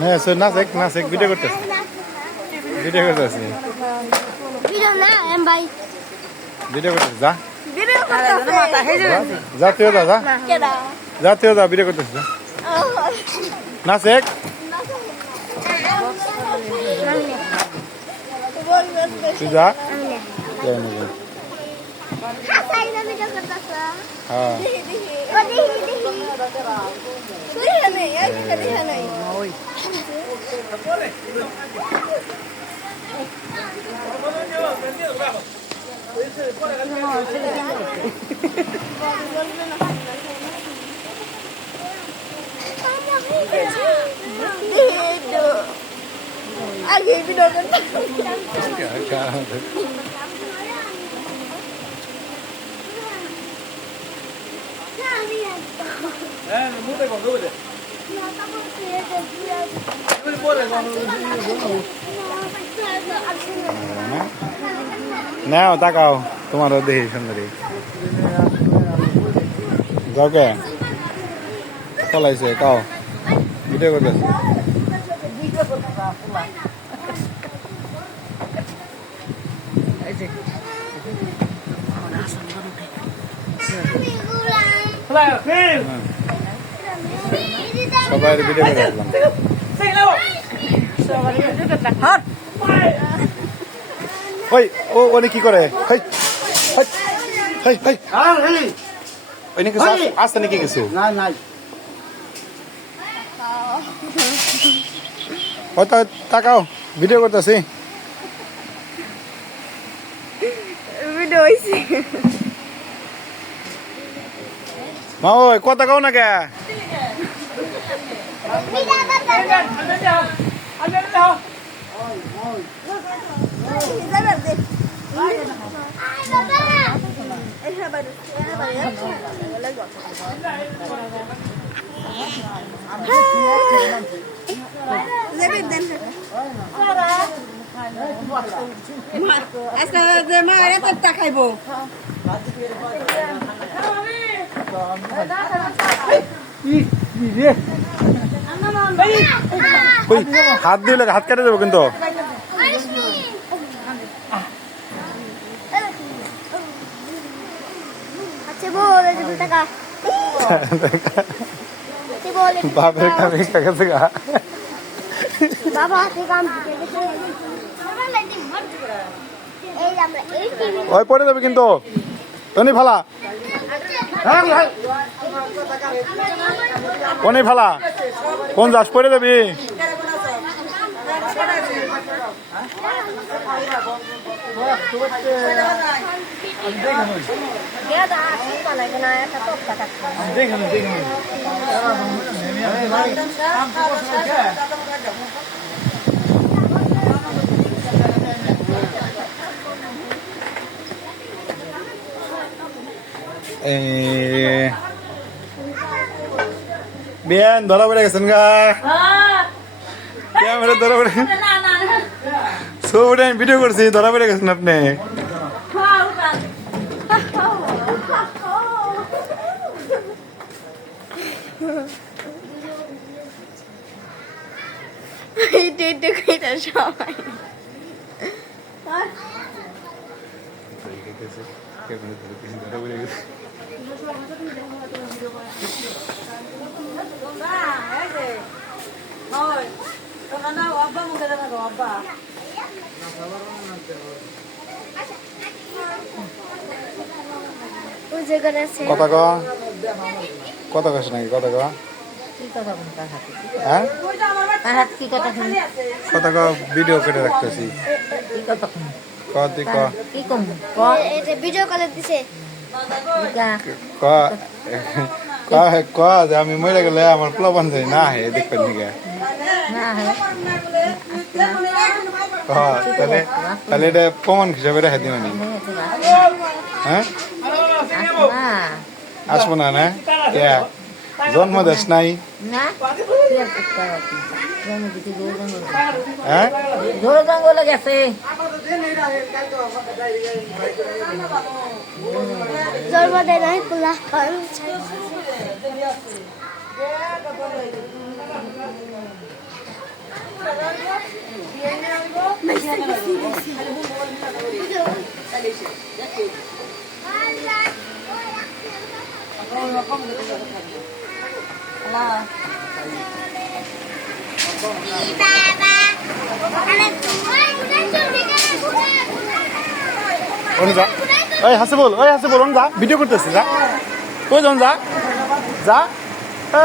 হ্যাঁ নাচ এক ভিডিও করতেছি ভিডিও করতেছি যা জাতীয় দাদা জাতীয় দা ভিডিও করতেছি নাচ এক তুই যা হ্যাঁ आगे वीडियो करता নাও তাকাও তোমারও দেখি সুন্দরী যাও কে চলাইছে কাও ভিডিও করতেছে সবাই ভিডিও করে রাখলাম ওই ও ওনে কি করে হেই হেই হেই হেই ওই নাকি আসতে নাকি কিছু না না ও তাকাও ভিডিও করতেছি वीडियो इसी মা ওই কথা কাও না কে আজকে যে মা এত টাকাইবো হাত দিলে হাত কেটে যাবো কিন্তু বাপের কামে গেছে গা ওই পড়ে যাবে কিন্তু অনি ফালা অনি ফালা কোন যাস পড়ে যাবি বিয়ান ধরা পড়ে গেছেন গা ক্যামেরা ধরা পড়ে ছবিটা আমি ভিডিও করছি ধরা পড়ে গেছেন আপনি সবাই কথা ক কথা কস নাকি কথা ক হ্যাঁ কথা ক ভিডিও করে রাখতেছি ক তুই ক ভিডিও কলে দিছে ক ক যে আমি মরে গেলে আমার প্লবন যাই না হে দেখবেন নিকে তাহলে তাহলে এটা প্রমাণ হিসাবে রেখে দিও নি হ্যাঁ আসবো না না জন্ম দেশ নাই হ্যাঁ জঙ্গলে গেছে জন্ম দেয় নাই খোলা যা ওই হাসে বল যা ভিডিও করতেছে যা কই যান যা যা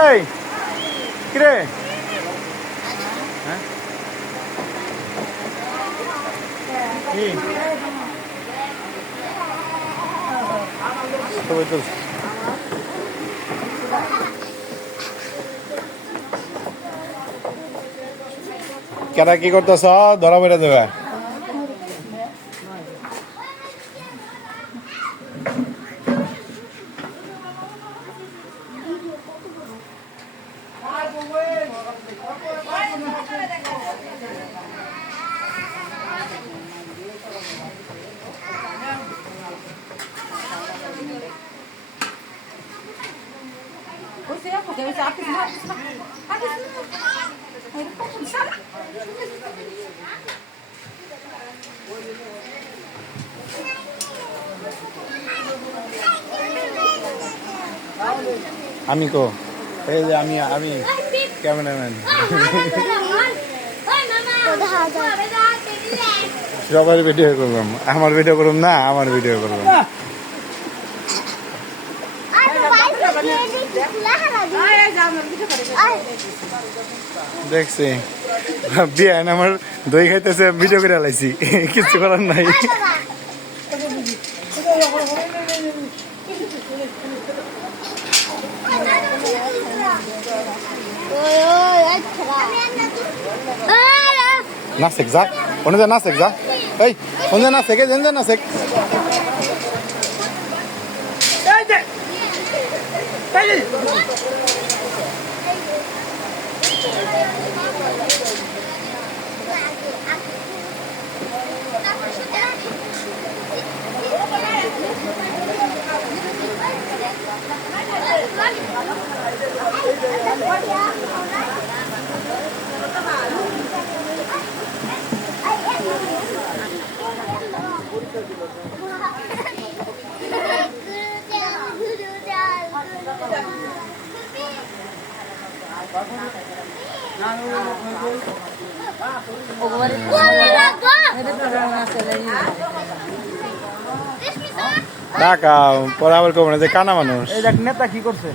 এই কিরে হ্যাঁ কি সবাই তো কেরা কি করতেছ ধরা বেড়ে দেবে আমি কো এই যে আমি ক্যামেরাম্যান সবার ভিডিও করলাম আমার ভিডিও করলাম না আমার ভিডিও করলাম দেখছি বিয়ে আমার দই খাইতেছে ভিডিও করে লাইছি কিছু করার নাই নাসেক যা ওনে যা নাসেক যা এই ওনে নাসেক এই যেন নাসেক টাকা পরে আবার কমে যে কানা মানুষ এই দেখ নেতা কি করছে